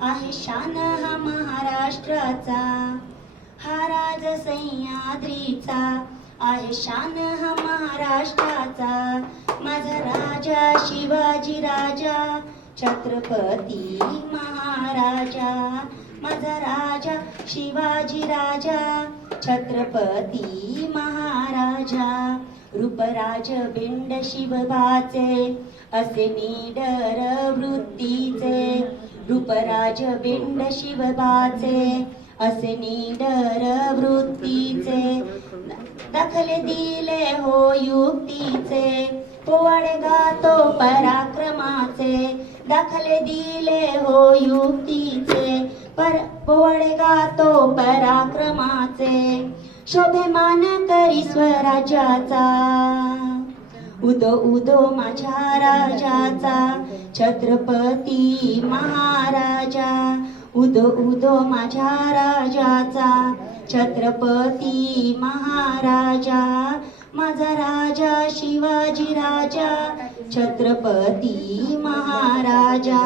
आहे शान हा महाराष्ट्राचा हा राज सह्याद्रीचा आहे शान हा महाराष्ट्राचा माझा राजा शिवाजी राजा छत्रपती महाराजा. माझा राजा शिवाजी राजा छत्रपती महाराजा. रूपराज बिंड शिवबाचे असे निडर वृत्तीचे. रूपराज बिंड शिवबाचे असे निडर वृत्तीचे. दखले दिले हो युक्तीचे पोवाडे गातो पराक्रमाचे. दाखले दिले हो युक्तीचे पर पोवाडे गातो पराक्रमाचे. शोभेमान करी स्वराज्याचा. उदो उदो माझ्या राजाचा छत्रपती महाराजा. उदो उदो माझ्या राजाचा छत्रपती महाराजा. माझा राजा शिवाजी राजा छत्रपती महाराजा.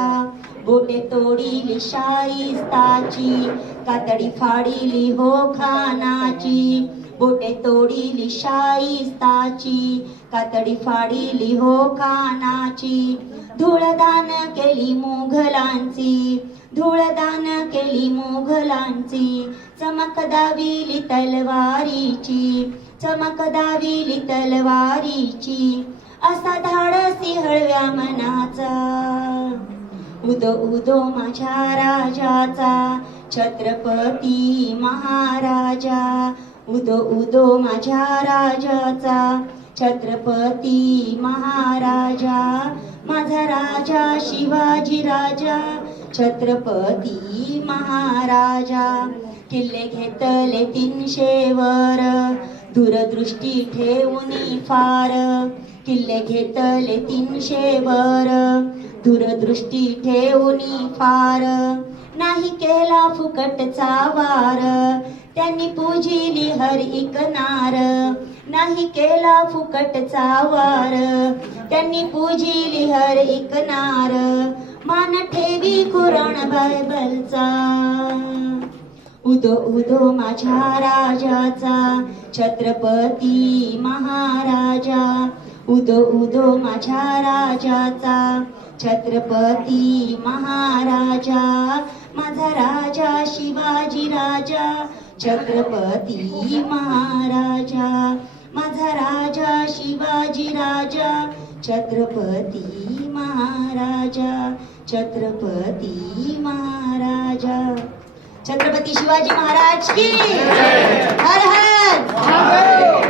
बोटे तोडीली शाईस्ताची कातडी फाडीली हो खानाची. बोटे तोडीली शाईस्ताची कातडी फाडीली हो खानाची धूळदान केली मोघलांची धूळदान केली मोघलांची. चमक दाविली तलवारीची चमक दाविली तलवारीची. असा धाडसी हळव्या मनाचा. उदो उदो माझ्या राजाचा छत्रपती महाराजा. उदो उदो माझ्या राजाचा छत्रपती महाराजा माझा राजा शिवाजी राजा छत्रपती महाराजा. किल्ले घेतले तीनशे वर. दूरदृष्टी ठेवून फार. किल्ले घेतले तीनशे वर. दूरदृष्टी ठेवून फार. नाही केला फुकटचा वार. त्यांनी पूजिली हर एक नार. नाही केला फुकटचा वार. त्यांनी पूजिली हर एक नार. मान ठे पुराण बायबलचा. उदो उदो माझ्या राजाचा छत्रपती महाराजा. उदो उदो माझ्या राजाचा छत्रपती महाराजा. माझा राजा शिवाजी राजा छत्रपती महाराजा. माझा राजा शिवाजी राजा छत्रपती महाराजा. छत्रपती महाराजा. छत्रपती शिवाजी महाराज की? हर हर.